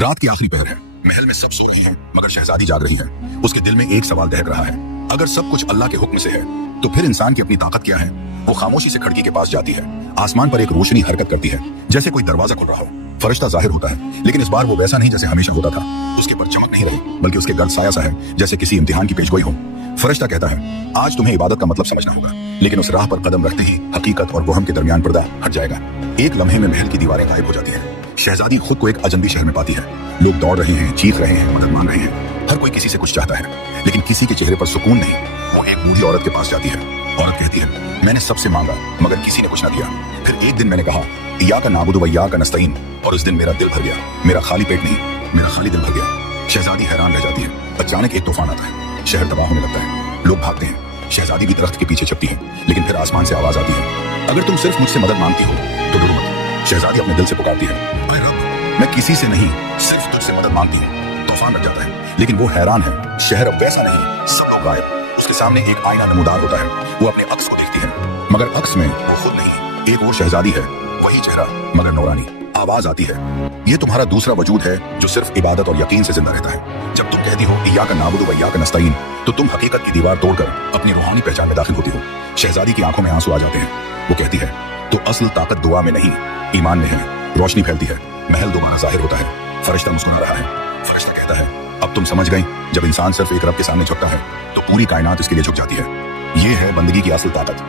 रात की आखिरी पहर है, महल में सब सो रहे हैं मगर शहजादी जाग रही है। उसके दिल में एक सवाल दहक रहा है, अगर सब कुछ अल्लाह के हुक्म से है तो फिर इंसान की अपनी ताकत क्या है। वो खामोशी से खिड़की के पास जाती है। आसमान पर एक रोशनी हरकत करती है, जैसे कोई दरवाजा खुल रहा हो। फरिश्ता जाहिर होता है, लेकिन इस बार वो वैसा नहीं जैसे हमेशा होता था। उसके पर चमक नहीं रही, बल्कि उसके गर्द साया सा है, जैसे किसी इम्तिहान की पेशगोई हो। फरिश्ता कहता है, आज तुम्हें इबादत का मतलब समझना होगा। लेकिन उस राह पर कदम रखते ही हकीकत और वहम के दरमियान पर्दा हट जाएगा। एक लम्हे में महल की दीवारें गायब हो जाती हैं। शहजादी खुद को एक अजनबी शहर में पाती है। लोग दौड़ रहे हैं, चीख रहे हैं, मदद मांग रहे हैं। हर कोई किसी से कुछ चाहता है, लेकिन किसी के चेहरे पर सुकून नहीं। वो एक बूढ़ी औरत के पास जाती है। औरत कहती है, मैंने सबसे मांगा मगर किसी ने कुछ न दिया। फिर एक दिन मैंने कहा, इय्याका नअबुदु व इय्याका नस्तईन, और उस दिन मेरा दिल भर गया। मेरा खाली पेट नहीं, मेरा खाली दिल भर गया। शहजादी हैरान रह जाती है। अचानक एक तूफान आता है, शहर तबाह होने लगता है। लोग भागते हैं। शहजादी भी दरख्त के पीछे छिपती है, लेकिन फिर आसमान से आवाज आती है, अगर तुम सिर्फ मुझसे मदद मांगती हो तो डरो मत। शहजादी अपने दिल से पुकारती है, ऐ रब, मैं किसी से नहीं, सिर्फ तुझसे मदद मांगती हूँ। तूफान लग जाता है, लेकिन वो हैरान है। शहर अब वैसा नहीं, सब लोग गायब। उसके सामने एक आईना नमूदार होता है। वो अपने अक्स को देखती है, मगर अक्स में वो खुद नहीं। एक और शहजादी है, वही चेहरा मगर नौरानी। आवाज आती है, ये तुम्हारा दूसरा वजूद है जो सिर्फ इबादत और यकीन से जिंदा रहता है। जब तुम कहती हो इय्याका नअबुदु व इय्याका नस्तईन, तो तुम हकीकत की दीवार तोड़कर अपनी रूहानी पहचान में दाखिल होती हो। शहजादी की आंखों में आंसू आ जाते हैं। वो कहती है, तो असल ताकत दुआ में नहीं, ईमान में है। रोशनी फैलती है, महल दोबारा जाहिर होता है। फरिश्ता मुस्कुरा रहा है। फरिश्ता कहता है, अब तुम समझ गई, जब इंसान सिर्फ एक रब के सामने झुकता है तो पूरी कायनात इसके लिए झुक जाती है। ये है बंदगी की असल ताकत।